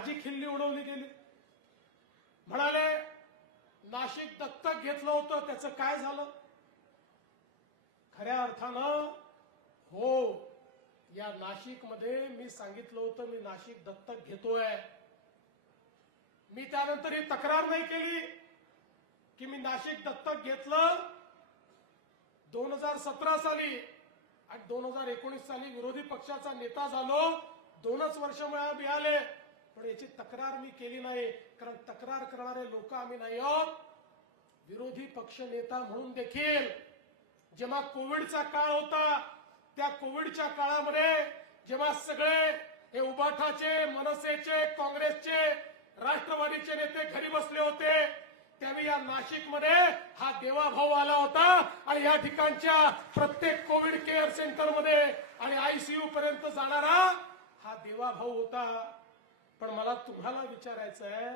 माझी खिल्ली उडवली गेली। म्हणाले नाशिक दत्तक घेतलं होतं, त्याचं काय झालं? खऱ्या अर्थानं हो, या नाशिकमध्ये मी सांगितलं होतं मी नाशिक दत्तक घेतोय। मी त्यानंतर ही तक्रार नाही केली की मी नाशिक दत्तक घेतलं। 2017 साली आणि 2019 साली विरोधी पक्षाचा नेता झालो, 2च वर्ष मिळाले, पण याची तक्रार मी केली नाही, कारण तक्रार करणारे लोक आम्ही नाही आहोत। विरोधी पक्ष नेता म्हणून देखील जेव्हा कोविडचा काळ होता, त्या कोविडच्या काळामध्ये जेव्हा सगळे हे उबाठाचे, मनसेचे, काँग्रेसचे, राष्ट्रवादीचे नेते घरी बसले होते, त्यावेळी या नाशिकमध्ये हा देवाभाऊ आला होता आणि या ठिकाणच्या प्रत्येक कोविड केअर सेंटरमध्ये आणि आयसीयू पर्यंत जाणारा हा देवाभाऊ होता। पण मला तुम्हाला विचारायचं आहे,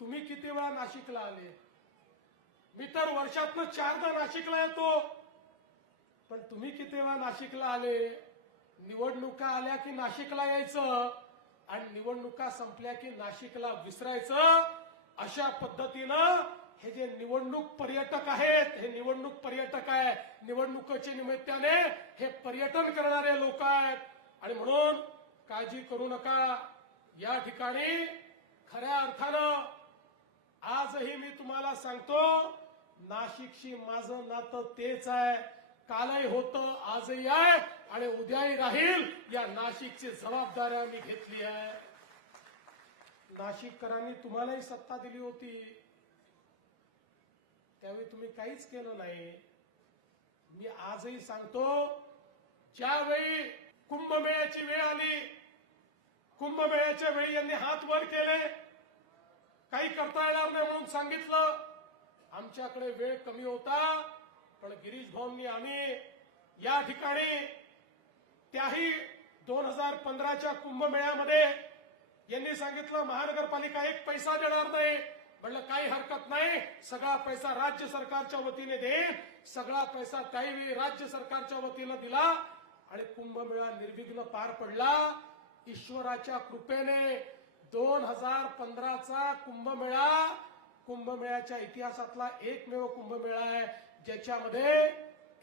तुम्ही किती वेळा नाशिकला आले? मी तर वर्षातनं 4दा नाशिकला येतो, पण तुम्ही किती वेळा नाशिकला आले? निवडणुका आल्या की नाशिकला यायचं आणि निवडणुका संपल्या की नाशिकला विसरायचं। अशा पद्धतीनं हे जे निवडणूक पर्यटक आहेत, हे निवडणूक पर्यटक आहे, निवडणुकीच्या निमित्ताने हे पर्यटन करणारे लोक आहेत। आणि म्हणून काळजी करू नका, या ठिकाणी खऱ्या अर्थानं आजही मी तुम्हाला सांगतो, नाशिकशी माझं नातं तेच आहे, कालही होतं, आजही आहे आणि उद्याही राहील। या नाशिकची जबाबदारी आम्ही घेतली आहे। नाशिककरांनी तुम्हालाही सत्ता दिली होती, त्यावेळी तुम्ही काहीच केलं नाही। मी आजही सांगतो, ज्यावेळी कुंभमेळ्याची वेळ आली, कुंभमेळ्याच्या वेळी यांनी हात वर केले, काही करता येणार नाही म्हणून सांगितलं। आमच्याकडे वेळ कमी होता, पण गिरीश भाऊंनी आम्ही या ठिकाणी त्याही 2015च्या कुंभमेळ्यामध्ये यांनी सांगितलं महानगरपालिका एक पैसा देणार नाही। म्हणलं काही हरकत नाही, सगळा पैसा राज्य सरकारच्या वतीने देईन। सगळा पैसा त्यावेळी राज्य सरकारच्या वतीने दिला आणि कुंभमेळा निर्विघ्न पार पडला। ईश्वराच्या कृपेने 2015चा कुंभमेळ्याच्या इतिहासातला एकमेव कुंभमेळा आहे ज्याच्यामध्ये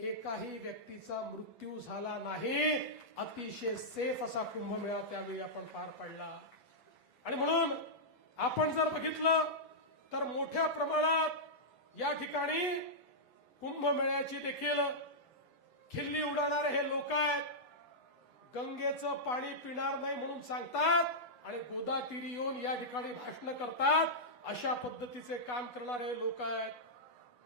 एकाही व्यक्तीचा मृत्यू झाला नाही। अतिशय सेफ असा कुंभमेळा त्यावेळी आपण पार पाडला। आणि म्हणून आपण जर बघितलं तर मोठ्या प्रमाणात या ठिकाणी कुंभमेळ्याची देखील खिल्ली उडवणारे हे लोक आहेत। गंगेचं पाणी पिणार नाही म्हणून सांगतात आणि गोदातीरी येऊन या ठिकाणी भाषण करतात, अशा पद्धतीचे काम करणारे लोक आहेत।